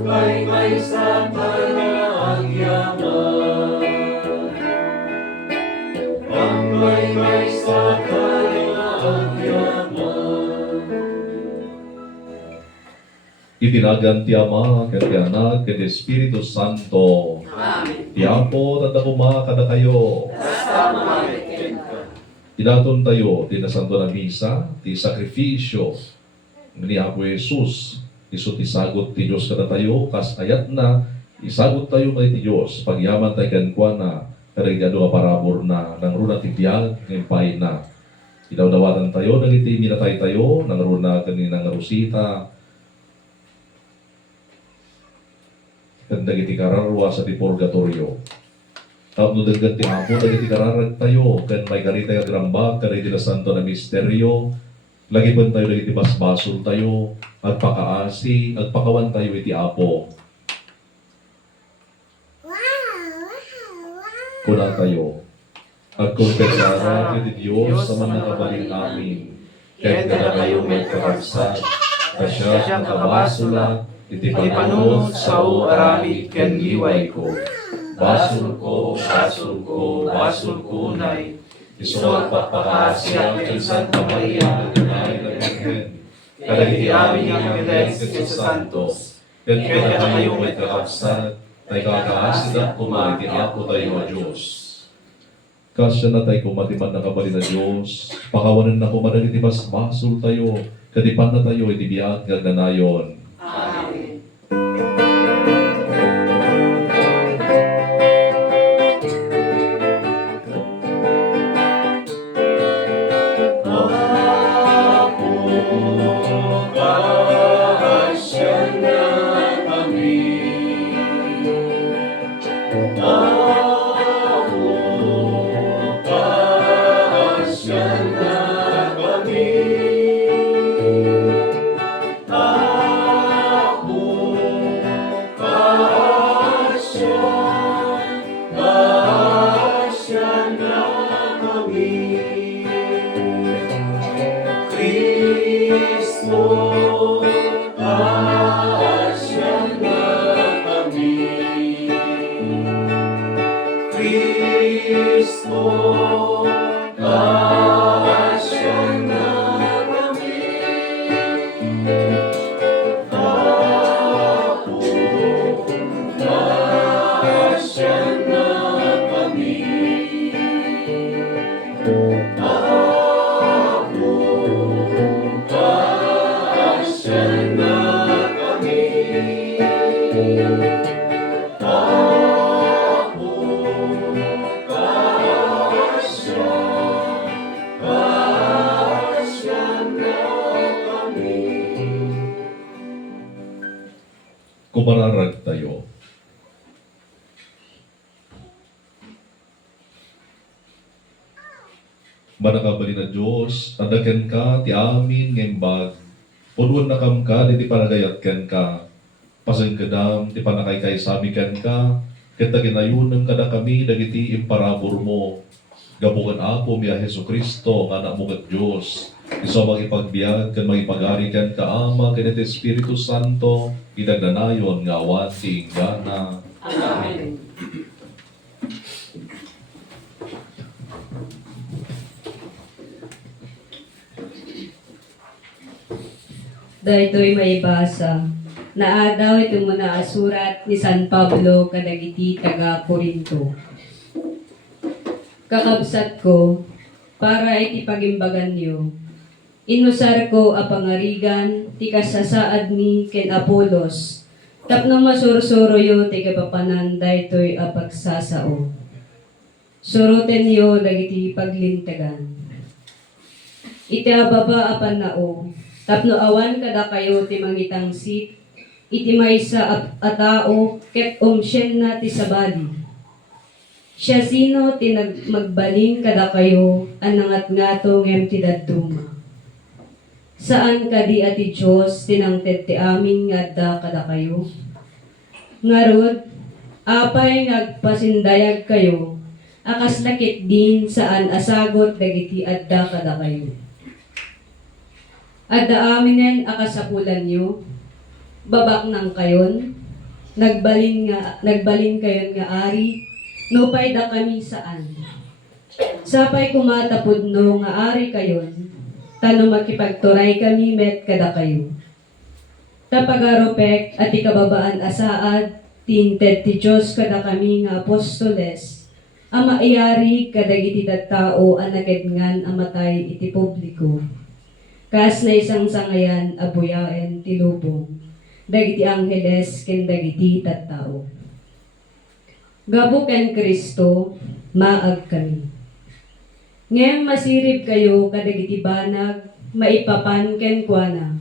may sa kanyang yaman. May sa kanyang yaman. Itinagan ti Ama, ket ti Anak, ket ti Espiritu Santo. Amen. Ti Apo tadakuma kada kayo. Sama Inaton tayo, ti nasanto na misa, ti sakrifisyo ni Apo Jesus. Isu ti sagot ti Diyos kada tayo, kas ayat na, isagot tayo kay ti Diyos, pagyaman tayo kankwana, karigado ka parabor na, nang runa ti biyag, ngayon na. Idawdawatan tayo, nagiti minatay tayo, nang runa kaninang Rosita, kan dagiti kararwa sa ti purgatorio. Tapno dagat ti Apo, dagiti kararag tayo, kan may karita ka grambag, kariti na santo na misteryo, lagi pa tayo dagiti basbasol tayo, at pakaasi, at pakawan tayo iti Apo. Kuna tayo, at kung kasara iti Diyos sa man nakabalin namin, kahit kada kayo may kakabsat, kasya nakabasula, iti panunod sa arami ken liway ko. Basul ko, basul ko, basul ko nay. Isu pagpakasya ken Santa Maria Ganay nagken. Kadagiti amin nga Fideles ken Santos. Ken kada kayo may kakabsat, tay kakaasid at kumay ti Apo tayo a Diyos. Kasya na tayo kumatiman na kabalin na Diyos. Pakawanan na kumanan iti basbasol tayo. Kadipan na tayo iti biyag gaganayon. Amen. Kumararag tayo. Manakabali na Diyos, adaken ka, ti amin ngembag. Pudwan na kam ka, di panagayat ken ka. Pasang kadam, ti panakaykay sami ken ka. Kita ginayunan kada kami, dagiti imparabor mo. Gabukan Apo miya Hesu Kristo, nga anak mo kat Diyos. Iso magipagbiag, kan magipagari ken ka Ama, ken iti Espiritu Santo, idagdanayon nga awan ti inggana. Amen. Daytoy may basa. Naadaw ito muna asurat ni San Pablo kadagiti taga Corinto. Kakabsat ko, para iti pagimbagan niyo. Inusar ko a pangarigan, ti kasasaad mi ken Apolos. Tapno masursuro yo ti kapapanan daytoy a pagsasao. Suruten yo dagiti paglintagan. Iti ababa a panao, tapno awan kada kayo ti mangitangsit, iti maysa a tao ket umsyen na ti sabali. Siya sino ti magbaling kada kayo anangat ngato ngem ti dadduma. Saan kadi ati Diyos tinangted ti amin ngadda kada kayo? Ngarud, apay ngagpasindayag kayo, akas lakit din saan asagot dagiti adda kada kayo. Adda aminen akasapulan nyo, babak nang kayon, nagbalin kayon nga ari, no payda kami saan. Sapay kumatapod no nga ari kayon, tano makipagturay kami met kada kayo. Tapagaropek at ikababaan asaad, tinted ti Diyos kada kami nga apostoles, ama iyari kadagiti tao anagedngan amatay iti publiko. Kas na isang sangayan abuyaen ti lubong, dagiti angheles ken dagiti tattao. Gabo ken Kristo, maag kami. Ngem masirib kayo kadagiti banag, maipapan ken kuana.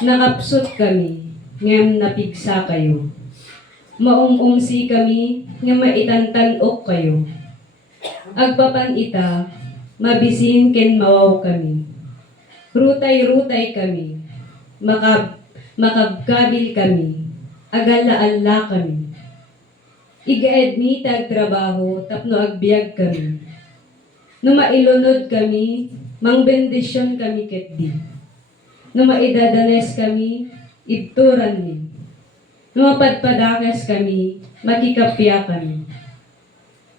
Nakapsot kami, ngem napigsa kayo. Maumumsi kami, ngem maitantanok kayo. Agpapan ita, mabisin ken mawaw kami. Rutay-rutay kami, makabkabil kami, agala-alla kami. Igaed mi tagtrabaho, tapno agbiag kami. No mailunod kami, mangbendisyon kami ketdi. No maidadanes kami, ibturan mi. No mapadpadakes kami, makikapya kami.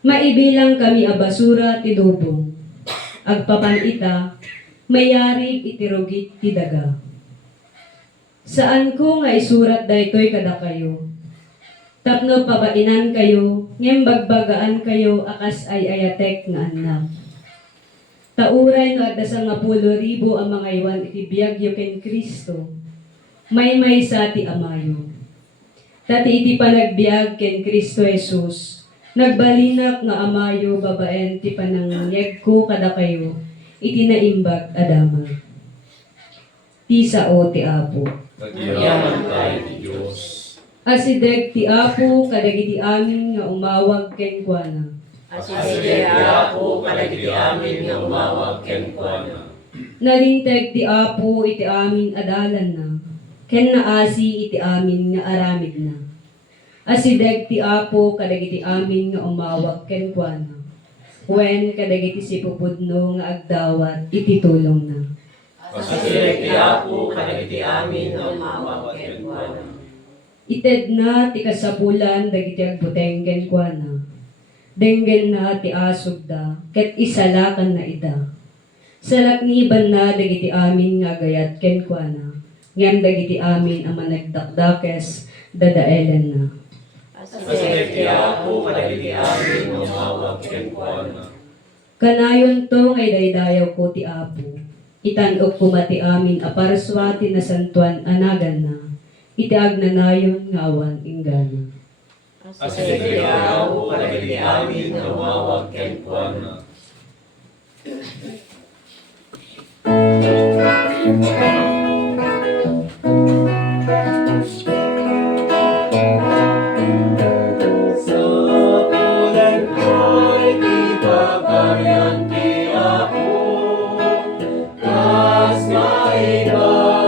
Maibilang kami a basura ti lubong. Agpapan ita, mayari itirugit ti daga. Saan ko nga isurat daytoy kada kayo? Tapno pabainan kayo, ngem bagbagaan kayo akas ay ayatek nga anak. Tauray no adda sa nga 10,000 ang mga iwan iti biyagyo ken Kristo. May sa ti amayo. Tati iti panagbiag ken Kristo Jesus. Nagbalinak nga amayo babaen ti panangyeg ko kada kayo. Iti naimbag adama. Ti sao ti Apo. Nagyaman tayo ti Diyos. Asideg ti Apo kadagiti amin nga umawag ken kuana. Asideg ti Apo kadagiti amin nga umawag ken kuana. Nalinteg ti Apo iti amin adalan na. Ken naasi iti amin nga aramid na. Asideg ti Apo kadagiti amin nga umawag ken kuana. Wen kadagiti sipupudno nga agdawat iti tulong na. Asideg ti Apo kadagiti amin nga umawag ken kuana. Ited na ti kasapulan dagiti agbuteng ken kuana. Denggen na ti asog da, ket isalakan na ida. Salakniban na dagiti amin nga gayat ken kuana. Ngem dagiti amin ang managdakdakes dadaelen na. Asideg ti Apo kadagiti amin nga umawag ken kuana. Kanayon to ngay daydayaw ko ti Apo. Itanok ko mati amin aparswati na santuan anagan na. Iti agnanayon nga awan inggana. Asideg ti Apo kadagiti amin nga umawag ken kuana. Sa pulan ko'y di pagarian ti Apo, kas nga ibada.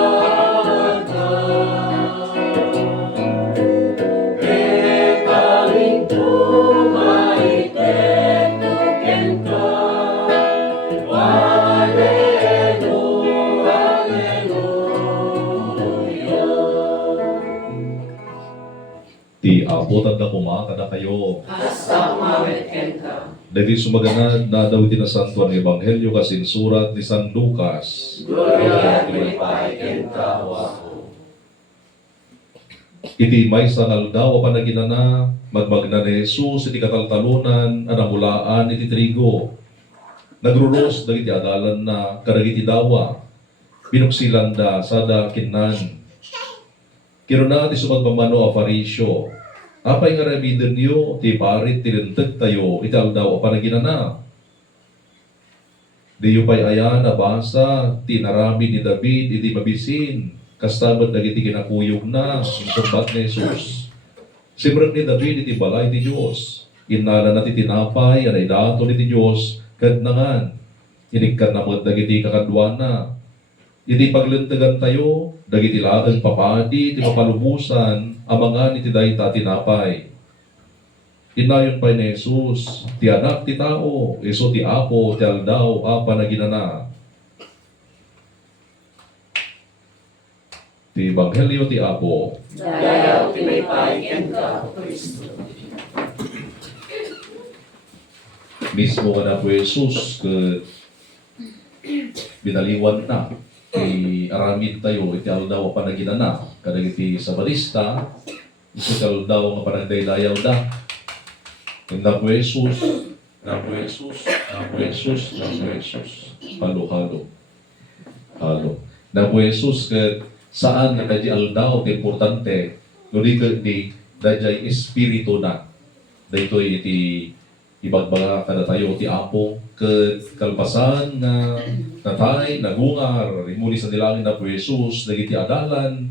Ekaling tumaitek tuken ka, Hallelujah, Hallelujah. Ti Apo tanda kumakada kayo. Hasta umawit ken ka. Dahil sumaganad na daw iti nasantuan ng Ebanghelyo kasin surat ni San Lucas. Gloria glorify ken ka, O Apo. Iti may sangal daw panaginana, magmagna ni Jesus, iti kataltalunan, anamulaan, iti trigo. Nagruros, dagiti adalan na, karagiti dawa, pinuksilan da, sada kinan. Kiruna, iti sumagmamano a farisyo, apay nga remiden niyo, ti parit, tilintag tayo, iti aldaw panaginana. Diyo pa'y ayan, nabasa, tinarami ni David, iti mabisin, kastamad dagiti kinakuyog na, insumbat ni Jesus. Simrag ni David, iti balay ti Diyos. Inala na ti tinapay, anay dato ni ti Diyos, kadnangan. Inigkan na mo dagiti kakadwan na. Iti paglintagan tayo, dagiti laang papadi, iti mapalumusan, amangan iti dayta tinapay. Inayon pa ni Jesus, ti anak ti tao, iso ti Apo, ti aldaw, apa na ginana. Ti Ebanghelyo ti Apo. Dayaw tinaypay ken ka, Kristo. Mismo ka na po Jesus, binaliwan na, aramid tayo, iti aldaw pa na ginana, kadag iti sa balista, ito aldaw nga panagdaylayaw da. Na po Jesus, na po Jesus, na po Jesus, na po Jesus. Halo. Na po Jesus, saan nga kadi aldaw, importante, nuri di, dajay espiritu na. Dito iti ibagbaga kada tayo ti Apo kalpasan nga natay nagungar imuli sa dilangin na po Jesus dagiti adalan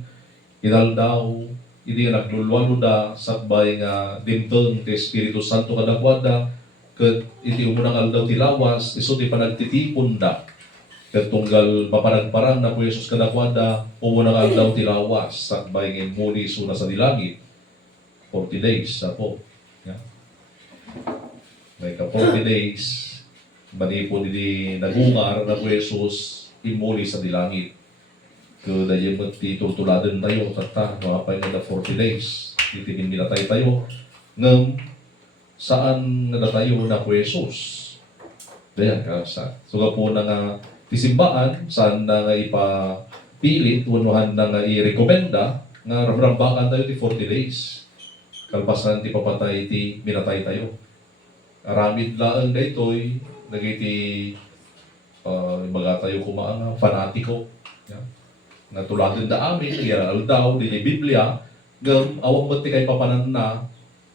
inaldaw hindi nga naglulwalo da sakbay nga dimteng ti Espiritu Santo kadakwada ket iti umunang aldaw ti lawas isu ti panagtitipon da ket tunggal maparagparang na po Jesus kadakwada umunang aldaw ti lawas sakbay nga imuli suna sa dilangit 40 days apo yeah. May ka 40 days, manipon hindi nagungar na po Jesus, imuli sa dilangit. Kaya dahil magtitultuladan tayo, tata, makapay na 40 days, titinin minatay tayo, ngam, saan na tayo na po Jesus? Dayan ka, sa. So nga po na nga, tisimbaan, saan na nga ipapilit, unuhan na nga i-rekomenda, nga ramrambakan tayo ti 40 days. Kalpasan ti papatay ti minatay tayo. Aramid laang na ito'y nagiti baga tayo kumaang fanatiko. Yeah. Natuladan da amin, iyaral daw, di Biblia, ngam awang mati kay papanan na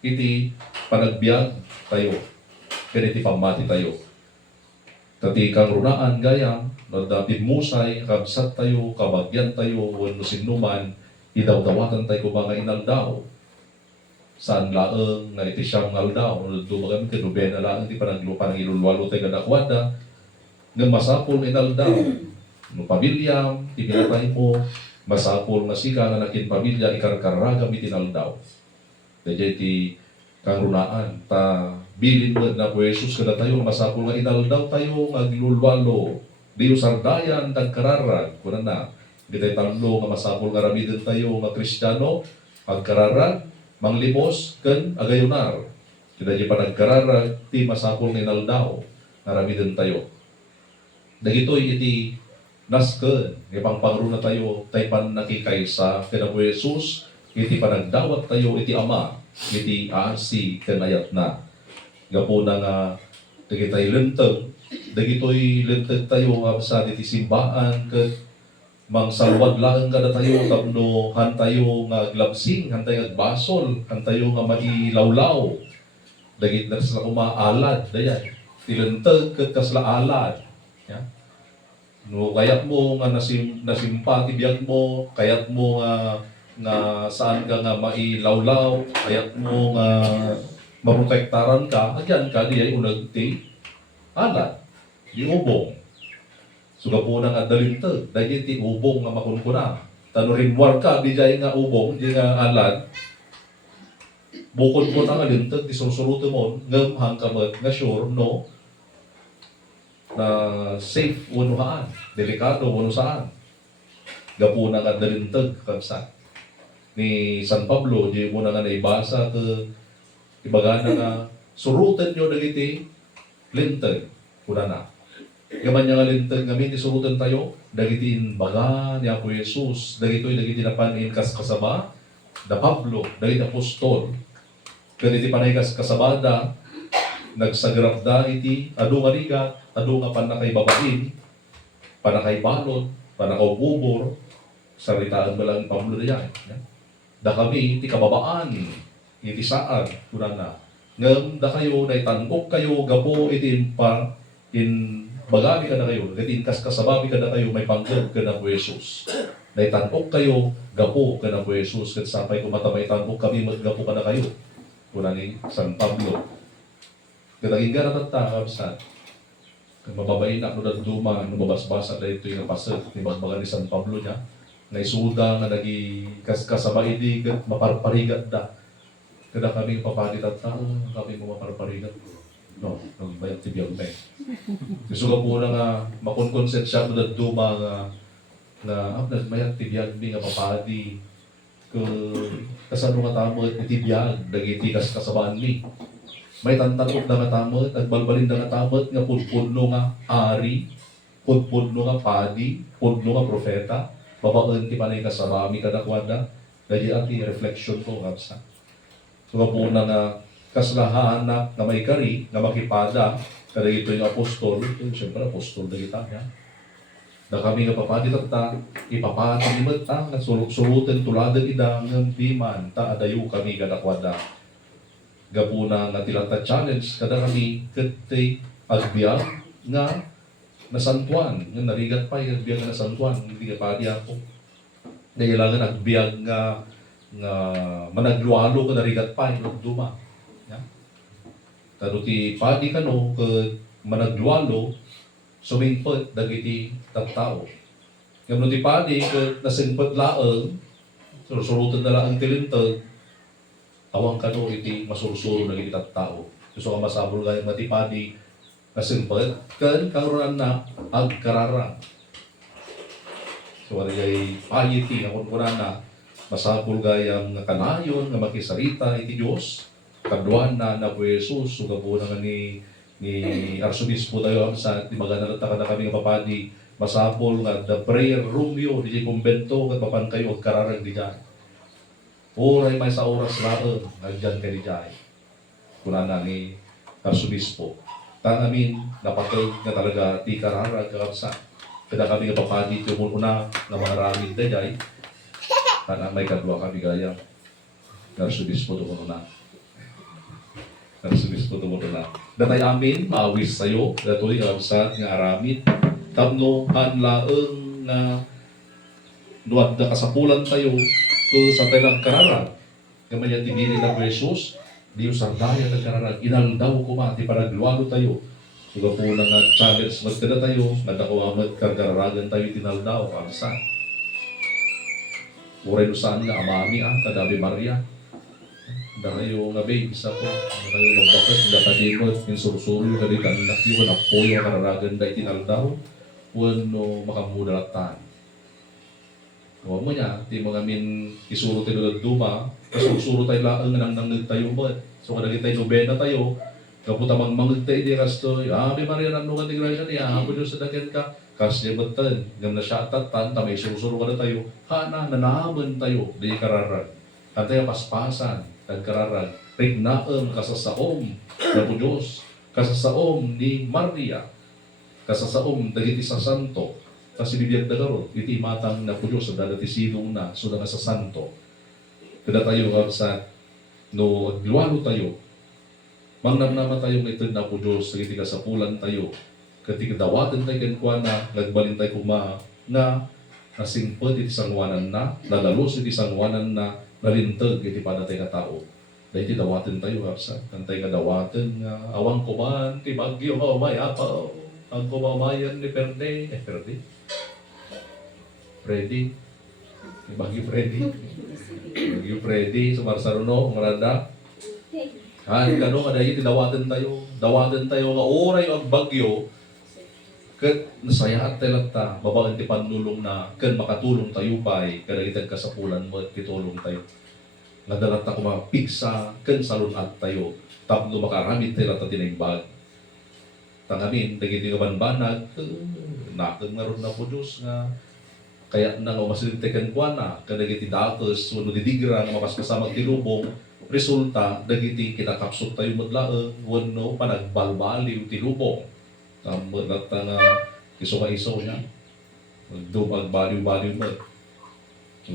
iti panagbiag tayo. Ganiti pamati tayo. Tati kang runaan gayam, nadapid musay, kabsat tayo, kabagyan tayo, wano sinuman, idawdawatan tayo kung mga inaldaw. Saan laeng nga iti siyang aldaw, dumagan ka nubena laeng di panaglupa ng ilulwalo tayo kadakwada, nga masapol nga inaldaw. No pamilyam, tipinatay mo, masapol nga sika nga nakin pamilya, ikarkaragam itinaldaw. Daya iti kang runaan, ta bilin mo na po Jesus kada tayo, masapol nga inaldaw tayo, nga ilulwalo. Diyo sardayan, tagkararag, kunan na. Hindi tayo tallo nga masapol nga ramidin tayo, nga Kristiyano, pagkararag, manglimos ken agayunar. Kita di pa nagkararag ti masapol nga inaldaw naramiden tayo. Dagitoy iti nasken nga pangpangruna tayo taypan nakikaysa ken Apo Jesus iti panagdawat tayo iti Ama iti aasi ken ayat na. Gapo na nga dagitoy lenteg tayo sa iti simbaan ken mang salwad lang kada tayo tapno han tayo nga glabsing, han tayo nga basol, han tayo nga mailawlaw. Dagit na sila kumaalad, dayan. Tilenteg ket kasla alad. Ya. No kayat mo nga nasimpa tibiyag mo, kayat mo nga saan ka nga mailawlaw, kayat mo nga maprotektaran ka, agyan ka di ay unag ti alad. Di ubong. Suga po na nga dalintag, dahil ti ubong nga makunkuna. Tanurinwar ka, di dahil nga ubong, di nga alad. Bukod mo na nga lintag, di surusuruto mo, ngamhang kamat nga sure, no? Na safe, unuhaan, delikado, unusaan. Gapo na nga dalintag, kansa. Ni San Pablo, di mo na nga naibasa, ibaga na nga, surutan nyo dagiti lintag, kuna na. Gaman niya nga lintag ngamin, isurutan tayo, dagitin baga niya po Jesus, dagito'y dagiti napanin kas kasaba, da Pablo, dagiti apostol, ganiti panay kas kasabada, nagsagrap da iti, adu nga ligat, adu nga panakay babain, panakay balot, panakaw bubor, saritaan mo lang Pablo na yan. Da kami, iti kababaan, iti saan, kunan na. Ngam, da kayo, naitanok kayo, gapo, iti bagami ka na kayo, gatinkas kasababi ka na kayo, may panggod ka na po Jesus. Naitanok kayo, gapo ka na po Jesus, kat sapay kumatamay tanok kami, maggapo ka na kayo. Kuna ni San Pablo. Kataging ka na tatakabsan. Kung mababayin na, nung duma, nung mabasbasa na ito yung napasag, ni magbaga ni San Pablo niya, na isuda nga nagi kasabay di, maparparigat da. Kada kami papalit at tao, kami mo maparparigat. No, nagbayang tibiyang may. Gusto ka po na nga, makonconset siya kung duma nga nagbayang tibiyang may nga papadi, kasano nga tamot iti biyag dagiti kas kasabaan mi. May tantanok na nga tamot at balbalin na nga tamot nga pudpudno nga ari, pudpudno nga padi, pudno nga profeta, babaen ti panay kasabami kadakwada, gadi ati reflection ko kapsa. So po na nga kaslahaan na may kari, nga makipada, kada ito yung apostol, siyempre apostol na kita, ya. Na kami nga papadi ta, ipapati ni ta, nga sulutan tuladan ida, ng piman, ta adayo kami kadakwada. Gapuna nga tilata challenge, kada kami katay agbiag nga nasantuan, nga narigat pa yung agbiag nga nasantuan, hindi ka padi ako. Kailangan agbiag nga managlualo ka narigat pa yung duma. Ya? Kano ti padi kano, ka managlualo, sumingpot dagiti tattao. Ngam ti padi ket nasingpot laeng surusurutan na laeng tilintag awang kano iti masursuro dagiti tattao. So ka masabol gayam ti padi nasingpot ken karuran na agkararang. So wala gay piety nga kun na masabol gayam nga kanayon nga makisarita iti Dios kadwan na po Jesus sugabo na ni Arsobispo tayo sa di magana ka na kami nga papadi masapol nga the prayer room yo di kumbento kat papan kayo og kararag di jay. Oray may sa oras laeng nagjan ka di jay. Kunana ni Arsobispo. Tangamin napatay nga talaga ti kararag kapsa. Kada kami nga papadi ti umuna nga maraming di jay. Kana may kadwa kami gaya. Arsobispo to na. Arsobispo to na. Datay amin, maawis sa'yo, dato'y sa nga aramid. Tapno, hanlaeng nga nuwad na kasapulan tayo sa taylang kararag. Kamaya tibili na ko Jesus, di yung sardaya ng kararag, inaldaw ko mati para gluwalo tayo. Suga po na nga challenge magtada tayo, nadakawamat kararagan tayo tinaldaw, kamsa. Uray saan nga amami kadabi Maria. Darayo nga babe, isa ko, darayo magbakat, dakadimot, yung sursuro, kadikan nakyo, kanapoy, kararagan da itinaldaw, wano makamudalatan. Huwag mo niya, di mga min isuro tayo ng duma, kasursuro tayo laang nang nangag tayo mo. So kadagit tayo nobena tayo, kaputa mangmangag tayo di kastoy, Ave Maria nanukan ti Gracia niya, ako Diyos sa dakin ka, kasi batan, ngam na siya atatan, tamay sursuro ka na tayo, hana, nanaman tayo, di kararag. At tayo paspasan, nagkararag, rignaem kasasaom na po Diyos, kasasaom ni Maria, kasasaom dagiti sa santo, kasi bibiyag na garo, iti matang na po Diyos, sa dagiti silong na, so na sa santo. Kada tayo sa, no, luwalo tayo, mangnamnama tayo ng ito na po Diyos, sa iti kasapulan tayo, katika dawatan tayo kenkwana, nagbalin tayo kuma, na nasingpot iti sangwanan na, nalalos iti sangwanan na, nalintag iti padatay nga tao. Dahil iti dawaten tayo, kapsa. Kantay nga dawaten nga, awang kuman, ti bagyo, mayapaw. Ang kumamayan ni Perde. Perde? Freddy. Ti bagyo Freddy. Bagyo Freddy, sumarsaruno, maranda. Han, kano, kadayi, ti dawaten tayo. Dawaten tayo nga oray ang bagyo. Kat nasayaan tayo lang ta, babaan ti panulong na, kan makatulong tayo pa'y, kadagitan kasapulan mo at kitulong tayo. Nadalat na kumapigsa, kan salunat tayo, tapno makaramit tayo lang ta tinaimbag. Tangamin, nagiti nga banbanag, nakag nga ron na po Diyos nga, kaya na nga masilintikan ko na, kadagiti datos, wano didigra, nga makaskasamag tilubong, resulta, dagiti kinakapsot tayo madlaang, wano panagbalbaliw tilubong. Tamad na iso-iso niya. Magdumag baliw-baliw mo.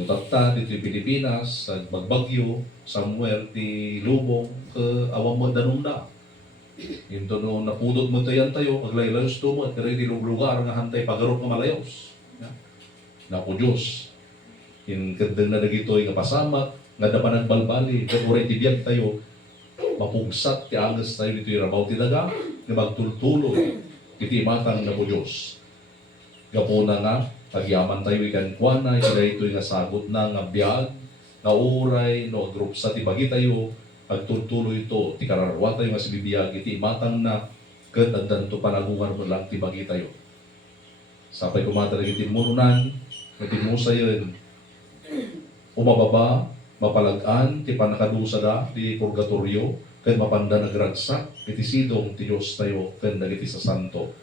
Tata dito Pilipinas, magbagyo, somewhere di lubong, awang mo danong na. Yung no, napudot mo tayo tayo, maglaylayos to mo, at kaya di lugar nga hantay pagarot nga malayos. Naku Diyos. Yung kandang na nagito yung pasamak, nga dapat nagbalbali, kaya uray tibiyag tayo, mapugsat, kaya agas tayo dito yung rabaw tinaga, nga magtultulo. Iti matang na po Diyos. Gapuna nga, tagyaman tayo ikan kuana, ito nga sagot na nga biyag, na uray, no, group sa tibagi tayo, agtultuloy ito, ti kararwa tayo nga si bibiyag, iti matang na, katagdan to panagungan mo lang tibagi tayo. Sapay kumata lang iti mununan, iti musa yun, umababa, mapalagan, ti panakadusa da, di purgatorio, ken mapanda nagragsak, iti sidong ti Diyos tayo, ken dagiti sa santo.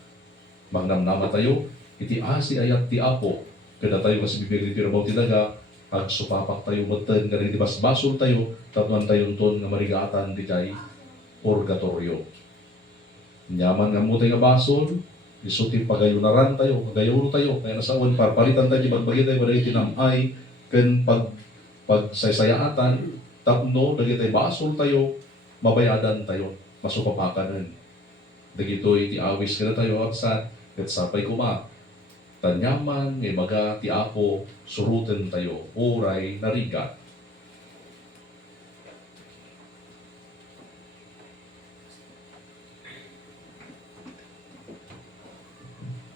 Magnamnama tayo, iti asi ayat ti Apo, kada tayo kasi bibigli ti rabaw ti daga, pag supapak tayo maten, kada iti basbasol tayo, tatuan tayo ton nga marigatan ti kay purgatorio. Nyaman nga mo tayo nga basol, isuti pagayunaran tayo, pagayuro tayo, kaya nasawan, parpalitan tayo, bagbagi tayo, pada itinamay, ken pagsaysayatan, tapno, dagiti basol tayo, mabayadan tayo, masupapakanan. Dagito iti awis kada tayo, aksa, ket sapay kuma, tanyaman, ngay baga, ti Apo, suruten tayo, uray, nariga.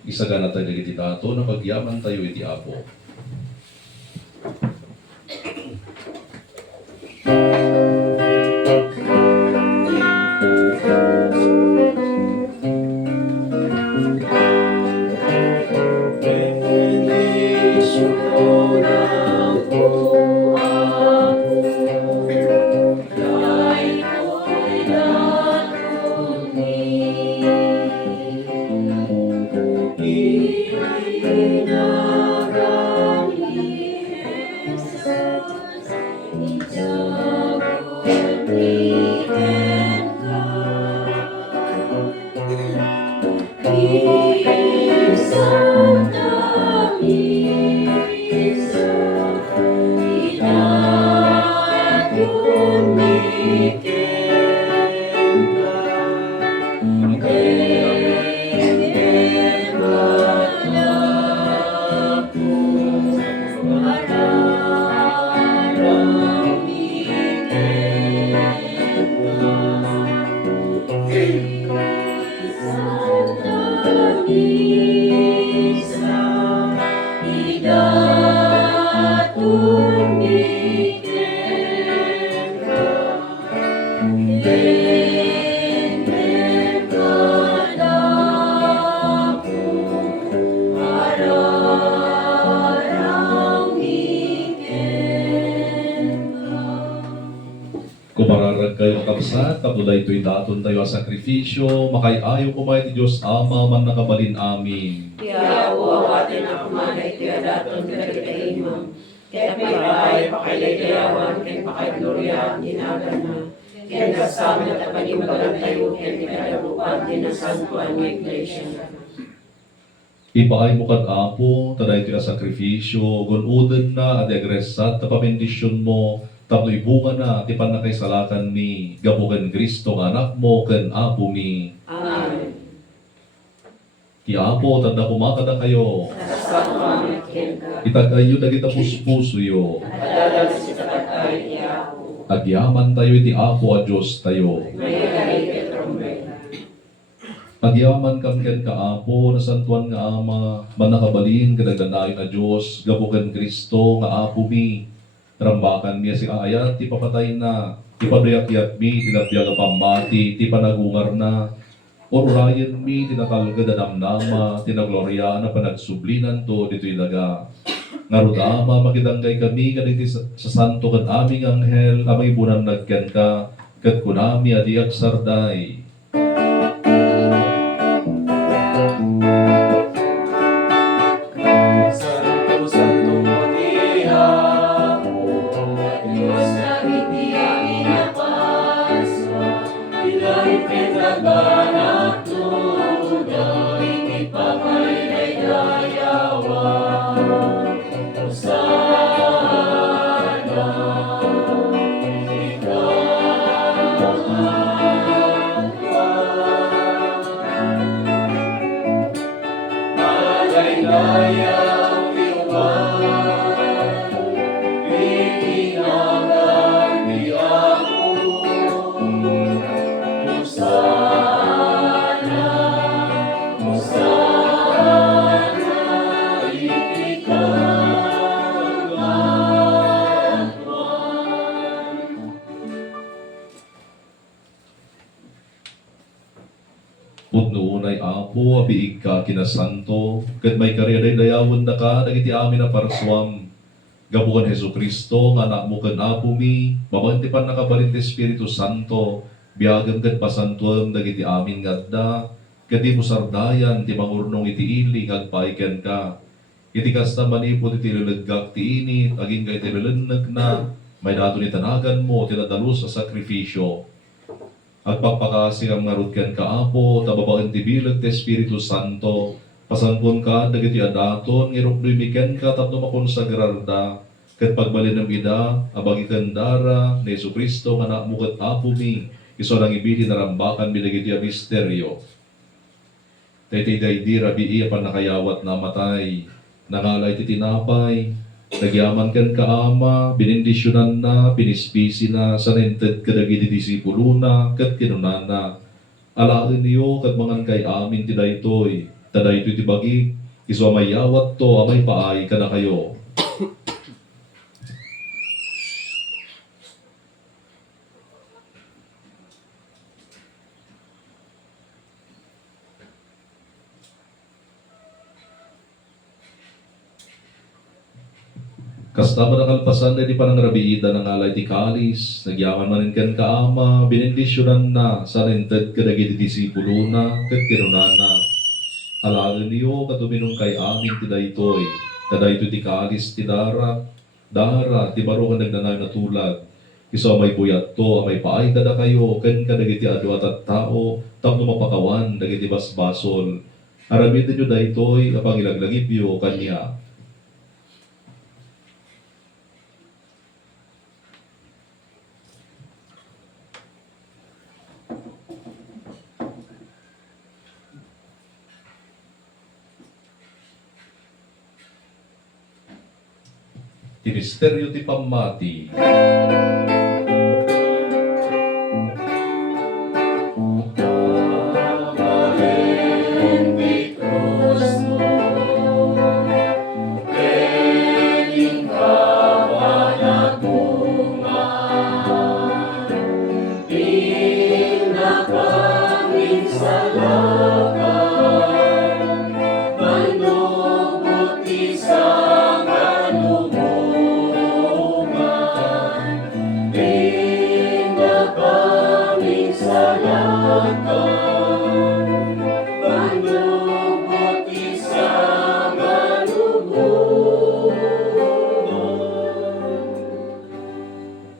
Isagana tayo dagiti dato, na pagyaman tayo iti Apo. Kumararag kayo kapsat, tapulay ito'y daton tayo ang sakripisyo, makayayo kumay ti Diyos Ama, man nakabalin amin. Kaya po awatin ako man ay tiyadaton dagiti imam. Kaya pipay pakailayawan, kaya pakaiglorya, ginagan na. Kaya kasama at panimbagan tayo, kaya ikadalupan din ang santuan ng Iglesia. Ipaay mo kag Apo, taday ti sakripisyo, gunudan na at agresat, tapamendisyon mo, tapno ibunga na, ti panakaisalakan ni Gabugan Kristo, anak mo, ken Apo mi. Amen. Ki Apo, tanda kumakada kayo, Santuan ng Kenka. itagayo dagita puspuso yo, Adalag si tatay niya ako. agyaman tayo iti Apo a Diyos tayo. May galing trombeta. Agyaman kam ken ka Apo, na santuan nga Ama, manakabalin kadaganayon a Diyos, Gabugan Kristo, nga Apo mi. Rambakan miya si ayat, ti papatay na, ti pabriyak-yak mi, tinabyaga pamati, ti panagungar na, orurayan mi, tinatalga danamnama, tinaglorya na panagsublinan to, dito'y daga. Ngarudama, makidanggay kami, kaditi sa santo kan aming anghel, amay bunan nagken ka, kat kunami adiak sarday. Santo, Santo, Maria, Diyos na bitiyamin na Paswa, ilahin pinaganak tuda, ingit pakailay dayawan. Hosana, malaylayang iwan, itinagan di ako. Hosana, Hosana, itinagan. Putno unay Apo, abiig ka kinasanto, kat may karyaday dayawan na ka, dagiti amin na parswam. Gabukan Hesu Kristo, nga anak mo kan apo mi, mabanti pa nakabalin ti Espiritu Santo, biyagam kat pasantuam dagiti amin ngadda, kadi mo sardayan, ti mangurnong iti ili, ngagpaiken ka. Iti kasta manipod iti lulagak ti init, aging kay ti lulunag na, may dato ni tanagan mo, tinadalus sa sakrifisyo. At pagpakasi ang marutkan ka apo, tababaen ti bilag ti Espiritu Santo, pasanpon ka, dagiti adaton, ngirok duimiken ka, tapno makonsagrarda, kat pagbalin ng ida, abang ikandara, ni Yesu Kristo, anak mo kat apo mi, iso lang ibili narambakan binagiti a misteryo. Taytay di rabii apan nakayawat na matay, nangalay ti tinapay, nagyaman kan kaama, binindisyonan na, pinispisi na, sanented kadagiti disipulo na, kat kinunana. Alaan niyo, kat mangan kay amin ti daytoy, tadaytoy ti bagi, iso amay yawat to, amay paay ka na kayo. Kasta ba nakalpasan na di panang rabiida ng alay ti kalis, nagyaman manin kan kaama, binindisyonan na, sarented kadagiti disipulo na, kat kinunana. Alaan niyo, katuminong kay amin ti daytoy, kadaytoy ti kalis ti dara, ti baro ka nagnanay na tulag. Iso may buyat to, amay paay kada kayo, ken kadagiti adu at tao, tapno mapakawan, dagiti basbasol. Aramidin nyo daytoy, apang ilaglagipyo kanya. Ti misteryo ti pamati.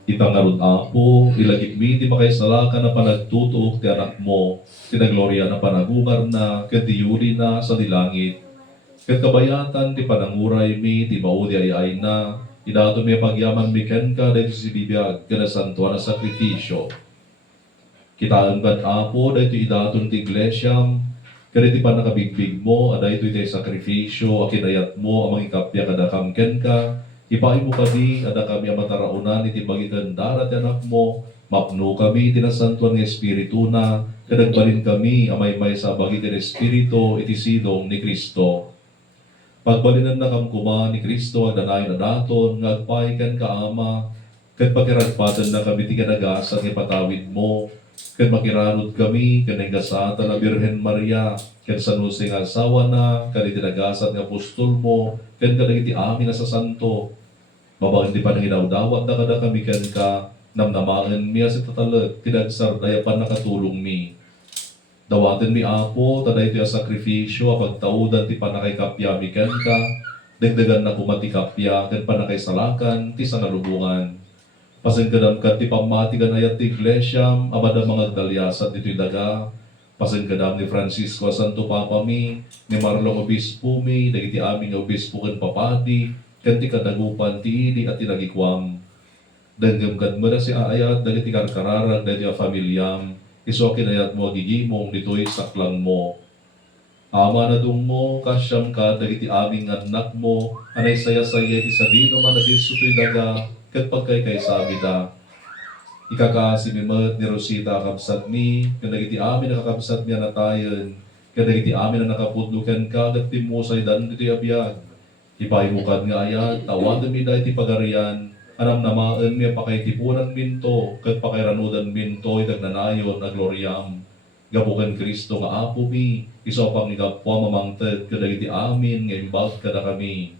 Ipangarod apo, ilagip mi ti makaisala ka na panagtutuok ti anak mo, tinaglorya na panagungar na, katiyuri na sa dilangit. Kat kabayatan ti pananguray mi, ti maudi ay na, idato mi pagyaman mi ken ka, dahil si bibiyag, kada santuan na sakripisyo. Kitaan kan apo, dahil idaton ti iglesyam, kada ti panakabigbig mo, aday ito iti sakrifisyo, akinayat mo, amang ikapya kada kamken ka, ipaay mo kami, ada kami ang mataraunan, iti bagitan darat anak mo, mapno kami, tinasantuan ng Espiritu na, kadagbalin kami, amay may sa bagitan Espiritu, iti sidong ni Kristo. Pagbalinan na kamkuma ni Kristo, ang danayin na daton, ngagpay kan kaama, kat pagkiragpatan na kami, ti kanagasang ipatawid mo, kat makiranod kami, kanengasata na Birhen Maria, kat San Jose nga asawa na, kat itinagasat ng apostol mo, kat kadagiti amin na sa santo, mabang hindi pa nang inawdawat na kada kami kan ka, namnamahan miya si tatalag, tinagsar dayapan nakatulong mi. Dawatin mi apo, taday ito yung sakrifisyo, pagtaudan ti panakaykapya mi kan ka, dagdagan na kumati kapya, kat panakaysalakan, ti sangalubungan. Pasengkadam kat ti pamati ganayat ti iglesyam, abada mga dalyasat dito'y daga, pasengkadam ni Francisco Santo Papa mi, ni Marlong Obispo mi, dagiti aming obispo kan papadi, kan ti kadagupan ti ili at tinagikwam. Danggam kad mo na si aayat, dagiti karkararag, dagiti a familyam, iso kinayat mo agigimong dito'y saklang mo. Ama na dung mo, kasyam ka, dagiti aming anak mo, anay saya-saya, isa dino man nabiso to'y daga, kat pagkay kay sabi da. Ikakasimimad ni Rosita kabsat mi, kadagiti amin nakakabsat mi anatayan, kadagiti amin na nakapudlukan ka, kat timusay dan dito'y abiyag. Ipaymukan nga ayat, tawadan mi da iti pagarian, anam namaan mi pakaitipunan minto, kat pakairanudan minto, itagnanayon na gloryam. Gabukan Kristo nga apo mi, iso pang igapwa mamangted, kadagiti amin, nga imbag kada kami.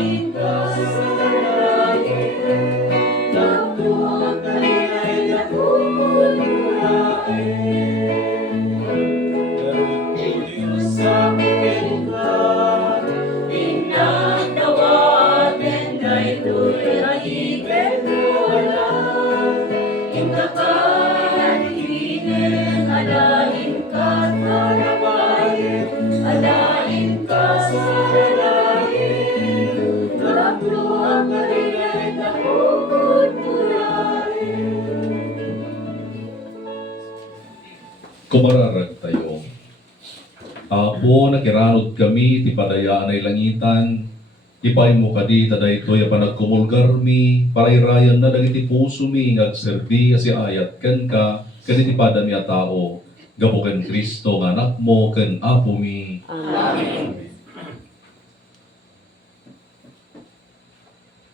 alain ka sa dalahin. Nato ang kalinay na pupululain. Karoon ko Diyos sa akin ka, pinagdawatin na ito'y nagiging wala. Ingkakahalinin, alain ka sa labahin, alain ka sa dalahin. Naplo ang kalinay na pupululain. Kumararag tayo. Apo, nakiranod kami, ti padayaan ay langitan, ipay mo kadi, taday to'y panagkumulgar mi, parairayan na dagiti puso mi, ngagserbi, asi ayat ken ka, kaniti padami a tao, gapo ken Kristo, nga anak mo, ken apo mi. Amen.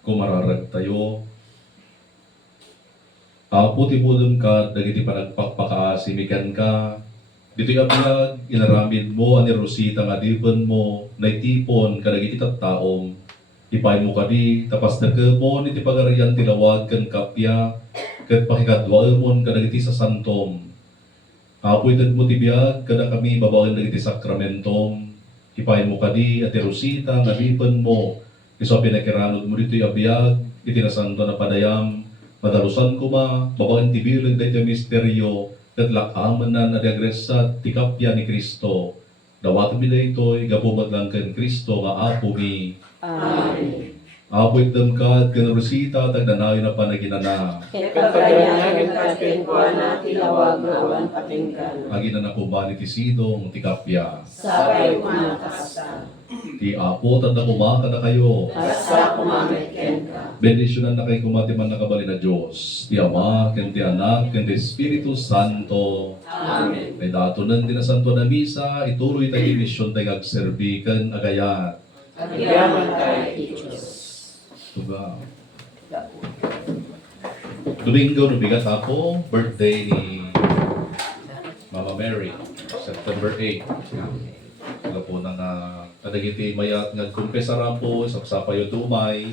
Kumararag tayo. Apo, ti budon ka, dagiti panagpakpakaasimikan ka, dito'y abiyag, inaramid mo, ani Rosita nga dipen mo, naitipon, kadagiti tattaom, ipay mo kadi, tapas na mo, iti pagarian tilawag, kan kapya, kat pakikadwaemon, kadagiti sa santom. Apo itad mo tibiyag, kada kami babaen dagiti sakramentom, ipay mo kadi, ati Rosita nga dipen mo, iso pinakiranod mo dito'y abiyag, iti nasanto na padayam, madalusan ko ma, babaen tibilag dahito misteryo, kat lakaman na nadiagresa tikapya ni Kristo. Dawatan mi daytoy gapumad lang ken Kristo nga apo mi. Amen. Apo item ka ken Rosita tagdanayo na panaginana. Pagkaya ng na tilawag na awan patingkan. Agina na kumbani ti Sidong tikapya. Sabay kumakasta. Ti apo tanda kumaka na kayo. Asa kumamaiken ka. Bendisyonan na kay kumatiman na kabali na Diyos. Ti Ama, ken ti Anak, ken ti Espiritu Santo. Amen. May datunan din na Santo na Misa, ituloy tayo misyon tayo agserbikan agayat. Agyaman tayo, Diyos. Tuga. Domingo, nubigat ako, birthday ni Mama Mary, September 8. Sila po nang kadagiti mayat nga kumpesara po, sapsapayo tumay.